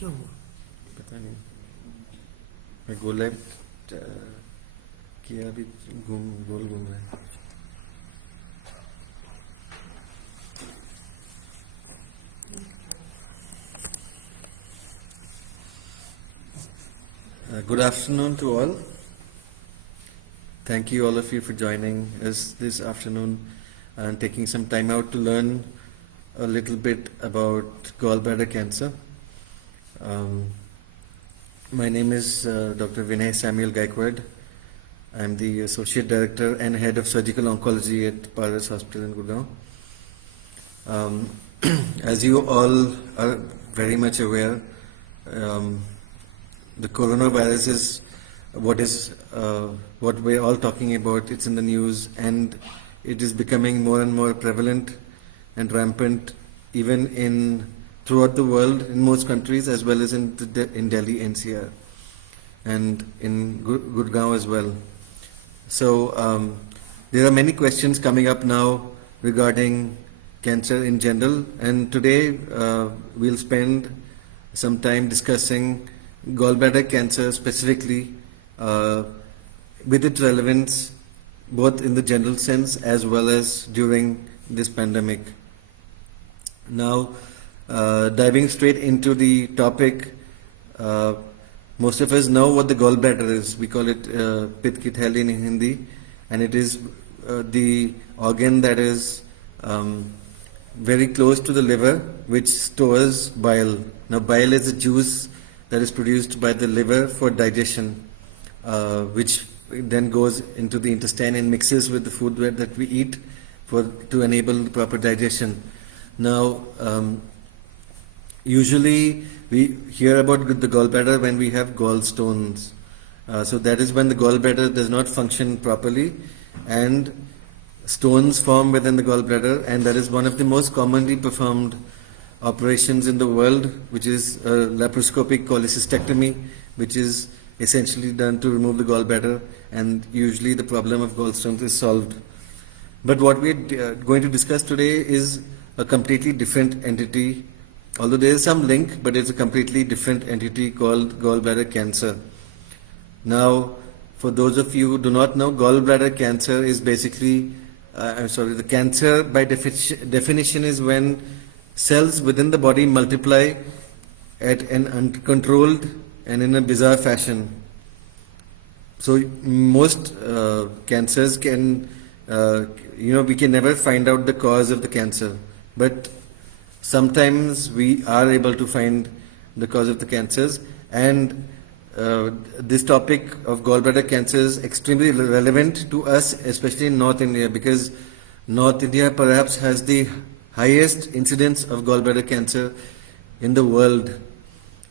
क्या हुआ? पता नहीं, मैं गो लेफ्ट किया, अभी गोल घूम रहा है. Good afternoon to all. Thank you all of you for joining us this afternoon and taking some time out to learn a little bit about gallbladder cancer. My name is Dr. Vinay Samuel Gaikwad. I'm the Associate Director and Head of Surgical Oncology at Paras Hospital in Gurgaon. As you all are very much aware, the coronavirus is what we're all talking about. It's in the news, and it is becoming more and more prevalent and rampant, even throughout the world, in most countries, as well as in Delhi NCR and in Gurgaon as well. So there are many questions coming up now regarding cancer in general, and today we'll spend some time discussing gallbladder cancer specifically, with its relevance both in the general sense as well as during this pandemic. Now, diving straight into the topic, most of us know what the gallbladder is. We call it Pitt ki theli in Hindi, and it is the organ that is very close to the liver, which stores bile. Now, bile is a juice that is produced by the liver for digestion, which then goes into the intestine and mixes with the food that we eat to enable the proper digestion. Now, usually we hear about the gallbladder when we have gallstones. So that is when the gallbladder does not function properly and stones form within the gallbladder, and that is one of the most commonly performed operations in the world, which is laparoscopic cholecystectomy, which is essentially done to remove the gallbladder, and usually the problem of gallstones is solved. But what we're going to discuss today is a completely different entity, although there is some link, but it's a completely different entity called gallbladder cancer. Now, for those of you who do not know, gallbladder cancer is basically, the cancer by definition is when cells within the body multiply at an uncontrolled and in a bizarre fashion. So most cancers can, we can never find out the cause of the cancer, but sometimes we are able to find the cause of the cancers, and this topic of gallbladder cancer is extremely relevant to us, especially in North India, because North India perhaps has the highest incidence of gallbladder cancer in the world.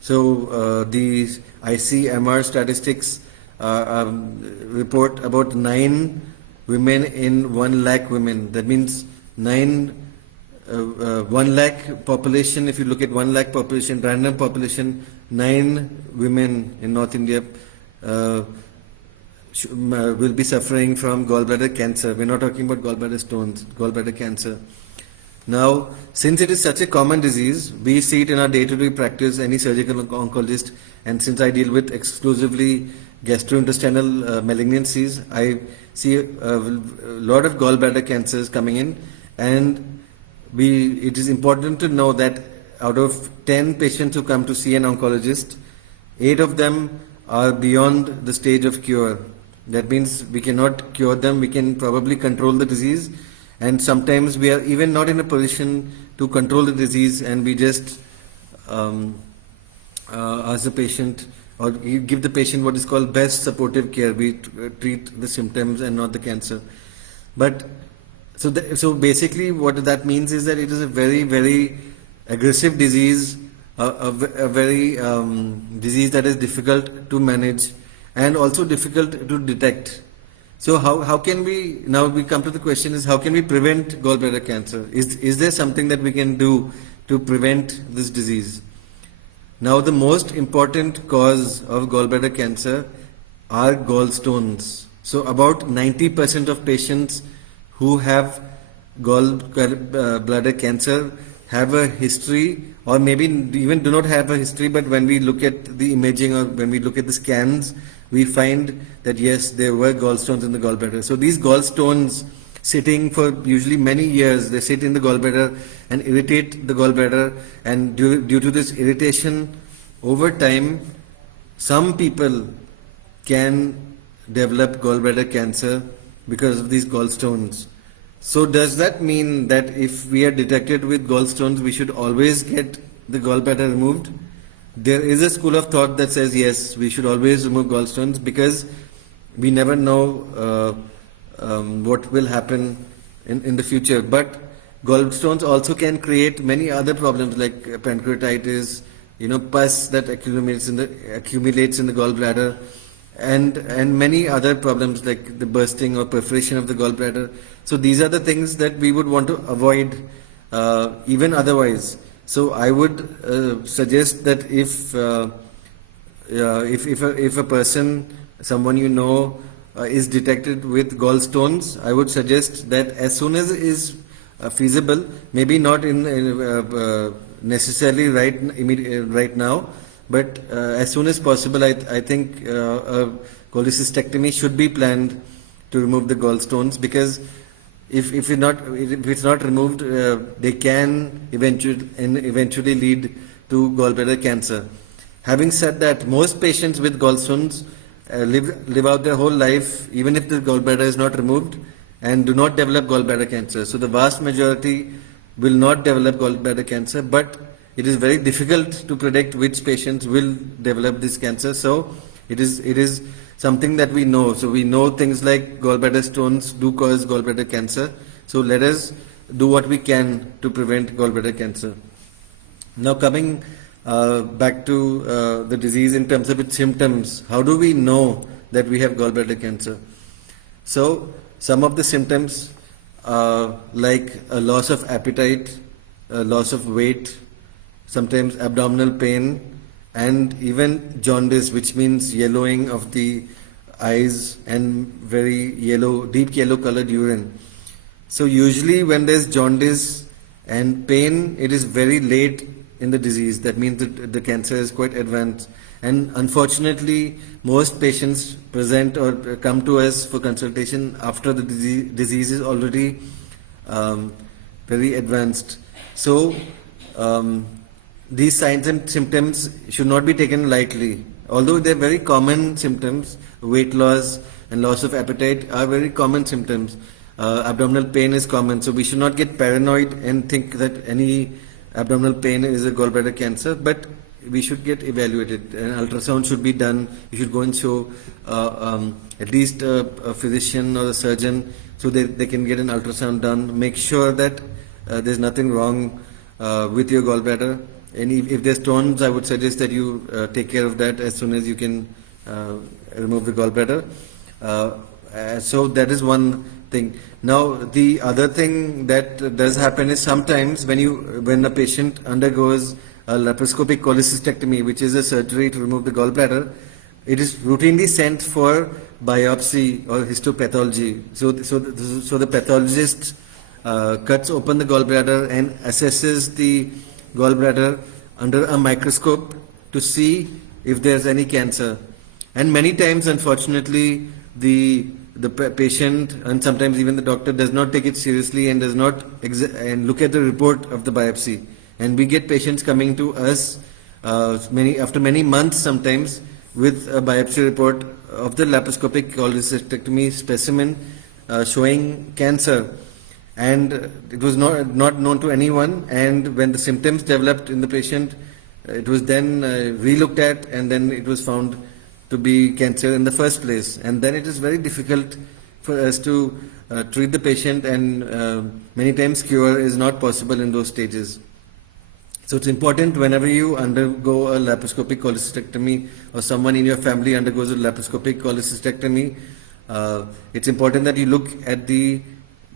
So the ICMR statistics report about 9 women in 1 lakh women. That means 1 lakh population. If you look at 1 lakh population, random population, 9 women in North India will be suffering from gallbladder cancer. We're not talking about gallbladder stones, gallbladder cancer. Now, since it is such a common disease, we see it in our day-to-day practice, any surgical oncologist, and since I deal with exclusively gastrointestinal malignancies, I see a lot of gallbladder cancers coming in, and it is important to know that out of 10 patients who come to see an oncologist, 8 of them are beyond the stage of cure. That means we cannot cure them, we can probably control the disease, and sometimes we are even not in a position to control the disease, and we just ask the patient or give the patient what is called best supportive care. We treat the symptoms and not the cancer. But so basically what that means is that it is a very, very aggressive disease, a very disease that is difficult to manage and also difficult to detect. So how can we, now we come to the question is, how can we prevent gallbladder cancer? Is there something that we can do to prevent this disease? Now, the most important cause of gallbladder cancer are gallstones. So about 90% of patients who have gallbladder cancer have a history, or maybe even do not have a history, but when we look at the imaging or when we look at the scans, we find that yes, there were gallstones in the gallbladder. So these gallstones sitting for usually many years, they sit in the gallbladder and irritate the gallbladder, and due to this irritation, over time, some people can develop gallbladder cancer because of these gallstones. So does that mean that if we are detected with gallstones, we should always get the gallbladder removed? There is a school of thought that says yes, we should always remove gallstones because we never know what will happen in the future. But gallstones also can create many other problems like pancreatitis, pus that accumulates in the gallbladder, and many other problems like the bursting or perforation of the gallbladder. So these are the things that we would want to avoid even otherwise. So I would suggest that if a person, someone is detected with gallstones, I would suggest that as soon as is feasible, maybe not necessarily right now, but as soon as possible, I think a cholecystectomy should be planned to remove the gallstones, because if it's not removed, they can eventually lead to gallbladder cancer. Having said that, most patients with gallstones live out their whole life, even if the gallbladder is not removed, and do not develop gallbladder cancer. So the vast majority will not develop gallbladder cancer, but it is very difficult to predict which patients will develop this cancer. So it is something that we know. So we know things like gallbladder stones do cause gallbladder cancer. So let us do what we can to prevent gallbladder cancer. Now coming back to the disease in terms of its symptoms, how do we know that we have gallbladder cancer? So some of the symptoms like a loss of appetite, a loss of weight, sometimes abdominal pain, and even jaundice, which means yellowing of the eyes and very deep yellow colored urine. So usually when there's jaundice and pain, it is very late in the disease. That means that the cancer is quite advanced. And unfortunately, most patients present or come to us for consultation after the disease is already very advanced. So these signs and symptoms should not be taken lightly. Although they're very common symptoms, weight loss and loss of appetite are very common symptoms. Abdominal pain is common, so we should not get paranoid and think that any abdominal pain is a gallbladder cancer, but we should get evaluated. An ultrasound should be done. You should go and show at least a physician or a surgeon so they can get an ultrasound done. Make sure that there's nothing wrong with your gallbladder. And if there's stones, I would suggest that you take care of that as soon as you can remove the gallbladder. So that is one thing. Now the other thing that does happen is sometimes when a patient undergoes a laparoscopic cholecystectomy, which is a surgery to remove the gallbladder, it is routinely sent for biopsy or histopathology. So the pathologist cuts open the gallbladder and assesses the gallbladder under a microscope to see if there's any cancer. And many times, unfortunately, the patient and sometimes even the doctor does not take it seriously and does not and look at the report of the biopsy. And we get patients coming to us after many months sometimes with a biopsy report of the laparoscopic cholecystectomy specimen showing cancer. And it was not known to anyone, and when the symptoms developed in the patient, it was then re-looked at, and then it was found to be cancer in the first place. And then it is very difficult for us to treat the patient, and many times cure is not possible in those stages. So it's important whenever you undergo a laparoscopic cholecystectomy or someone in your family undergoes a laparoscopic cholecystectomy, it's important that you look at the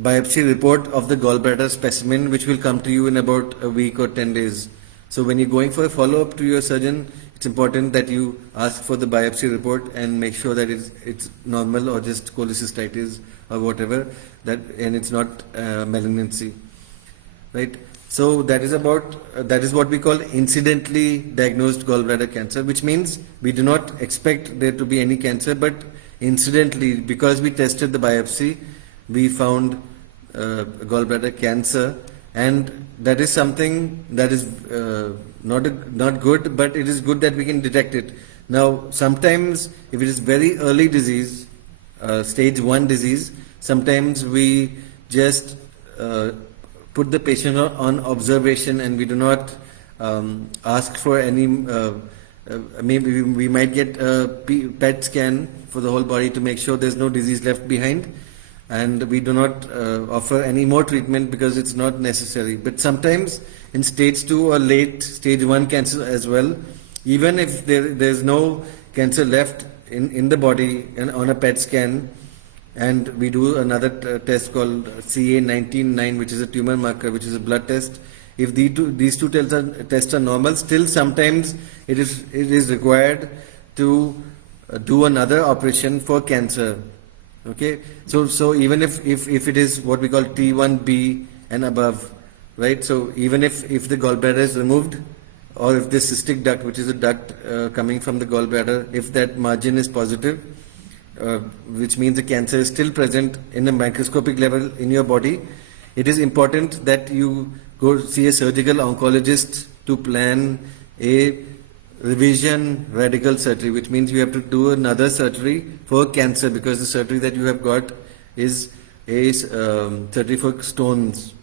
biopsy report of the gallbladder specimen, which will come to you in about a week or 10 days. So when you're going for a follow-up to your surgeon, it's important that you ask for the biopsy report and make sure that it's normal or just cholecystitis or whatever, and it's not malignancy, right? So that is that is what we call incidentally diagnosed gallbladder cancer, which means we do not expect there to be any cancer, but incidentally, because we tested the biopsy, we found gallbladder cancer, and that is something that is not good, but it is good that we can detect it. Now, sometimes if it is very early disease, stage 1 disease, sometimes we just put the patient on observation, and we do not ask for any, maybe we might get a PET scan for the whole body to make sure there's no disease left behind, and we do not offer any more treatment because it's not necessary. But sometimes in stage 2 or late stage 1 cancer as well, even if there's no cancer left in the body and on a PET scan, and we do another test called CA19-9, which is a tumor marker, which is a blood test. If these two tests are normal, still sometimes it is required to do another operation for cancer. Okay, so even if it is what we call T1B and above, right? So even if the gallbladder is removed, or if the cystic duct, which is a duct coming from the gallbladder, if that margin is positive, which means the cancer is still present in a microscopic level in your body, it is important that you go see a surgical oncologist to plan a revision radical surgery, which means you have to do another surgery for cancer, because the surgery that you have got is a surgery for stones.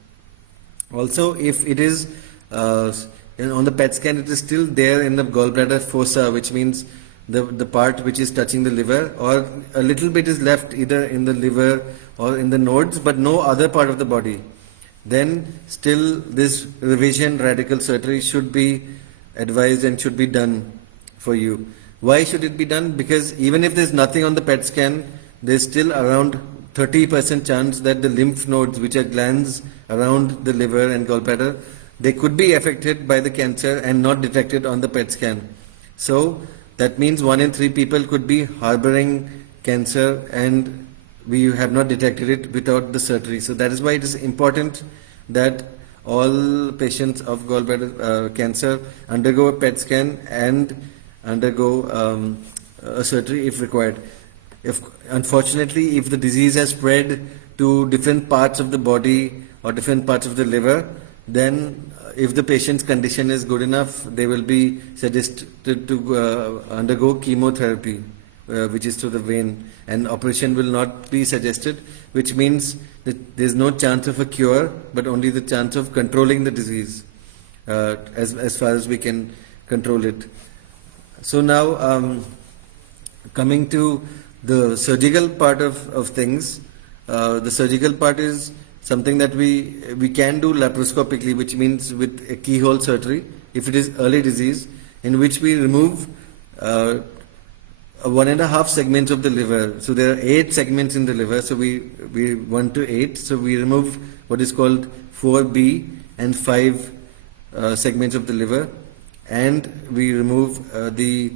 Also, if it is on the PET scan, it is still there in the gallbladder fossa, which means the part which is touching the liver, or a little bit is left either in the liver or in the nodes, but no other part of the body, then still this revision radical surgery should be advised and should be done for you. Why should it be done? Because even if there's nothing on the PET scan, there's still around 30% chance that the lymph nodes, which are glands around the liver and gallbladder, they could be affected by the cancer and not detected on the PET scan. So that means 1 in 3 people could be harboring cancer, and we have not detected it without the surgery. So that is why it is important that all patients of gallbladder cancer undergo a PET scan and undergo a surgery if required. Unfortunately, if the disease has spread to different parts of the body or different parts of the liver, then if the patient's condition is good enough, they will be suggested to undergo chemotherapy, which is to the vein, and operation will not be suggested, which means that there is no chance of a cure, but only the chance of controlling the disease as far as we can control it. So now, coming to the surgical part of things, the surgical part is something that we can do laparoscopically, which means with a keyhole surgery, if it is early disease, in which we remove 1.5 segments of the liver. So there are 8 segments in the liver, so we 1 to 8, so we remove what is called 4B and 5 segments of the liver, and we remove the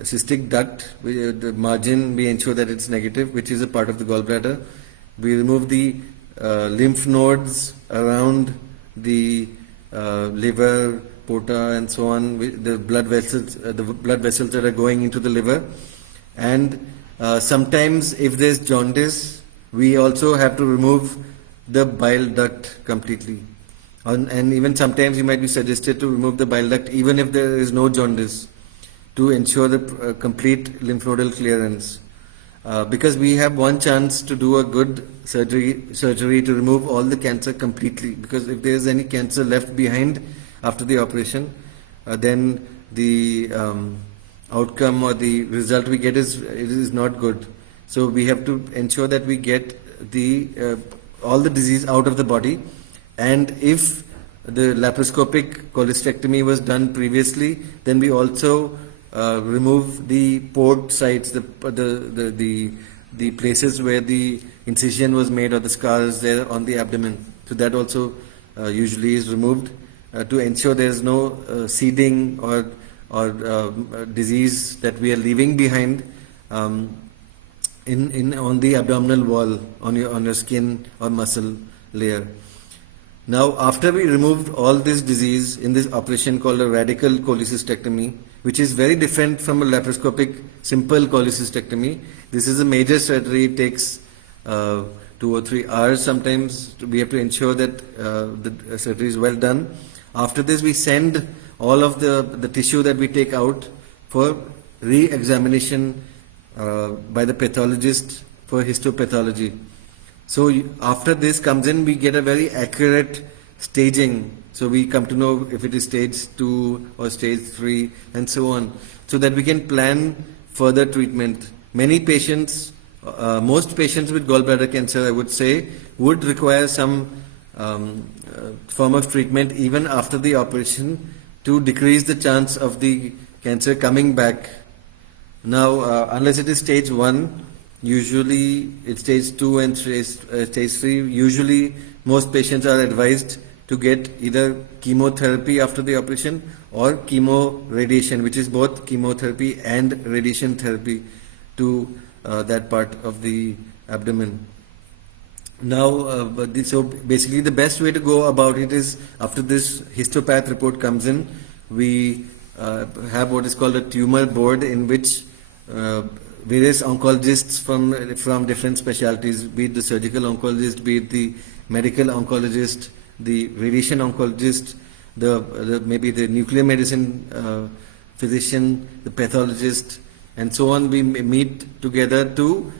cystic duct, the margin, we ensure that it's negative, which is a part of the gallbladder. We remove the lymph nodes around the liver, porta, and so on, the blood vessels that are going into the liver. And sometimes if there's jaundice, we also have to remove the bile duct completely. And even sometimes you might be suggested to remove the bile duct even if there is no jaundice, to ensure the complete lymph nodal clearance. Because we have one chance to do a good surgery to remove all the cancer completely, because if there is any cancer left behind after the operation, then the outcome or the result we get is not good. So we have to ensure that we get all the disease out of the body. And if the laparoscopic cholecystectomy was done previously, then we also remove the port sites, the places where the incision was made or the scars there on the abdomen. So that also usually is removed to ensure there is no seeding or disease that we are leaving behind on the abdominal wall, on your skin or muscle layer. Now, after we removed all this disease in this operation called a radical cholecystectomy, which is very different from a laparoscopic simple cholecystectomy, this is a major surgery. It takes 2 or 3 hours sometimes. We have to ensure that the surgery is well done. After this, we send all of the tissue that we take out for re-examination by the pathologist for histopathology. So after this comes in, we get a very accurate staging. So we come to know if it is stage 2 or stage 3 and so on, so that we can plan further treatment. Many patients, most patients with gallbladder cancer, I would say, would require some form of treatment even after the operation to decrease the chance of the cancer coming back. Now, unless it is stage 1, usually it's stage 2 and stage 3. Usually, most patients are advised to get either chemotherapy after the operation or chemo radiation, which is both chemotherapy and radiation therapy to that part of the abdomen. Now, so basically, the best way to go about it is after this histopath report comes in, we have what is called a tumor board, in which various oncologists from different specialties, be it the surgical oncologist, be it the medical oncologist, the radiation oncologist, maybe the nuclear medicine physician, the pathologist, and so on. We meet together to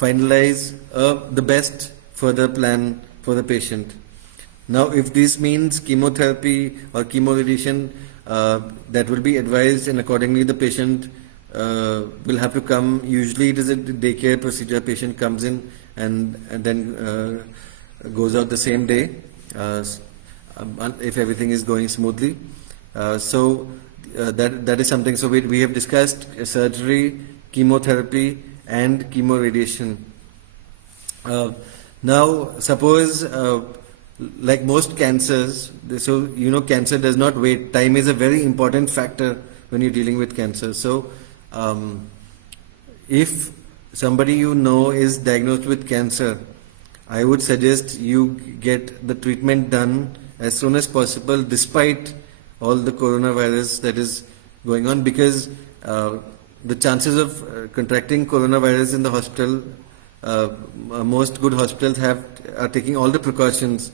finalize the best further plan for the patient. Now, if this means chemotherapy or chemoradiation, that will be advised, and accordingly the patient will have to come. Usually it is a daycare procedure. Patient comes in and then goes out the same day if everything is going smoothly. That is something. So we have discussed surgery, chemotherapy, and chemoradiation. Now, suppose like most cancers, so cancer does not wait. Time is a very important factor when you're dealing with cancer. So if somebody is diagnosed with cancer, I would suggest you get the treatment done as soon as possible, despite all the coronavirus that is going on, because the chances of contracting coronavirus in the hospital, most good hospitals are taking all the precautions